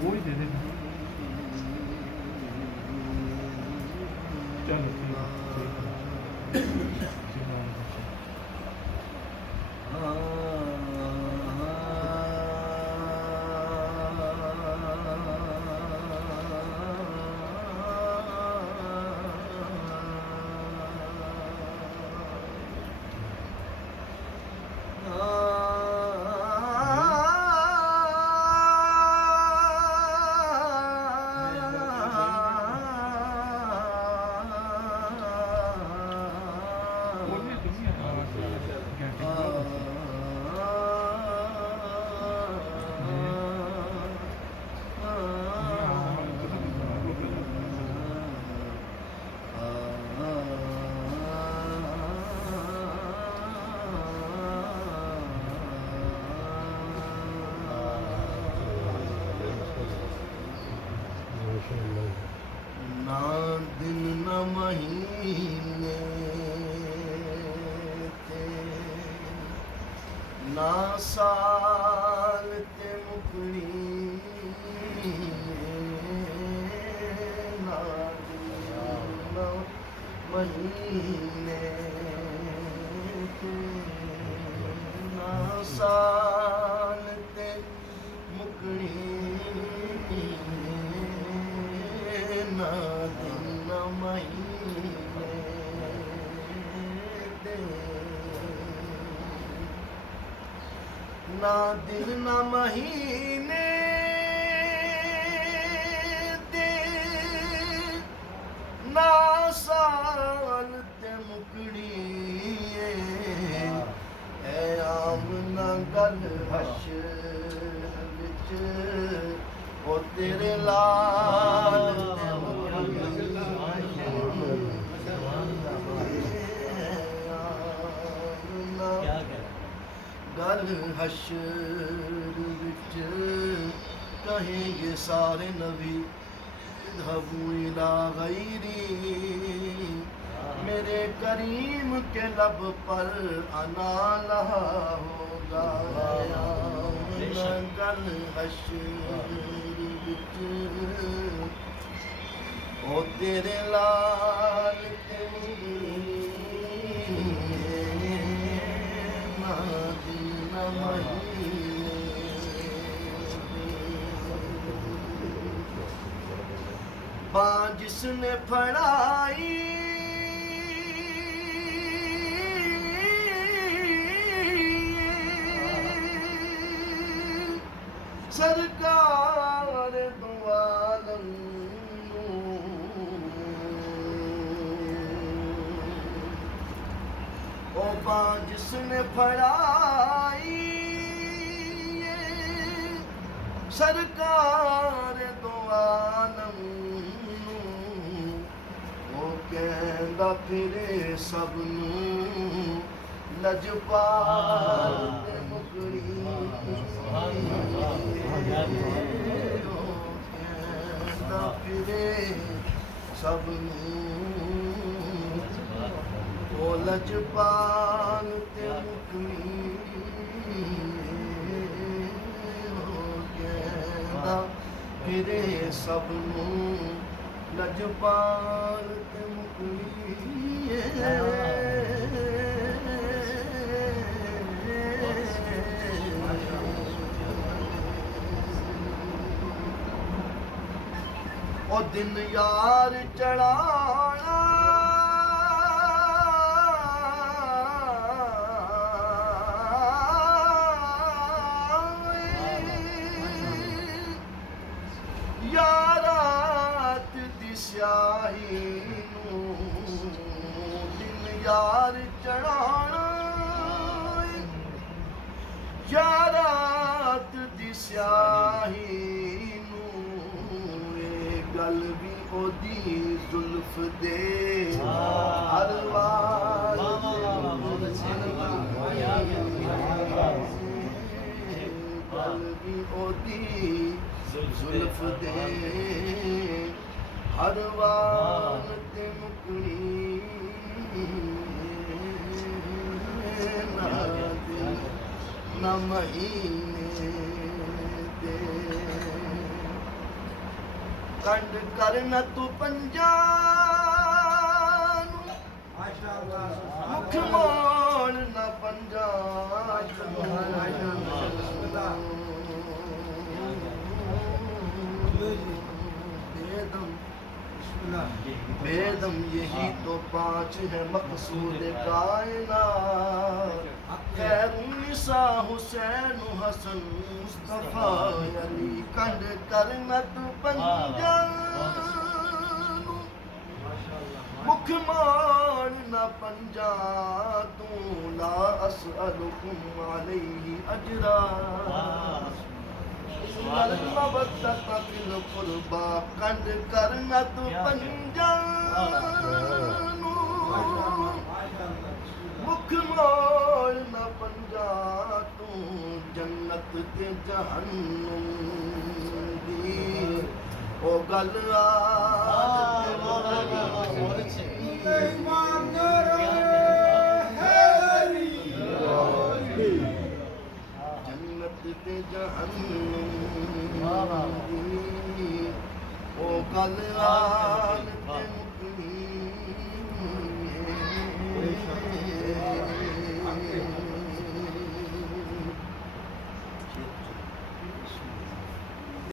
वही दे देना। चलो ना दिन न महीने ते ना साल ते मुकणी ना दिन न महीने ते ना साल ते मुकणी ना दिन न महीने दे ना दिन न महीने दे ना साल ते मुकड़ी है आम ना गल हशर विच ओ तेरे लाल गल हशर विच कहे ये सारे नबी इज़हबू इला गैरी मेरे करीम के लब पर अना लहा होगा गल हशर विच ओ तेरे लाल के ना दिन न महीने बाँ जिसने फड़ाई सरकार दो आलम ओ बाँ जिसने फड़ाई सरकार दो आलम ओ कहंदा फिरे सब नूं लजपाल ते मुकड़ी कहंदा फिरे सब नूं ओ लजपाल ते मुकड़ी कहंदा फिरे सब नूं लजपाल ते मुकड़ी ओ दिन यार चढ़ाना यारात दी स्याही दिन यार चढ़ाना यारात दी स्याही गल भी ओदी जुल्फ दे हर वार गल भी ओदी जुल्फ दे हर वार ते मुकनी ना दिन ना महीने दे कंड कर न तू पंजान मुख मोड़ न पंजान बेदम यही तो पांच है मकसूद कायनात खैरुन्निसा हुसैन हसन मुस्तफा अली कंड कर न तू पंजान मुख मोड़ न पंजा तू ला असअलुकुम अलैहि अजरा कंड कर न तू पंजान मुख मोड़ न पंजा तू जन्नत ते जहन्नुम दी ओ गल जन्नत ते जहन्नुम दी ओ गल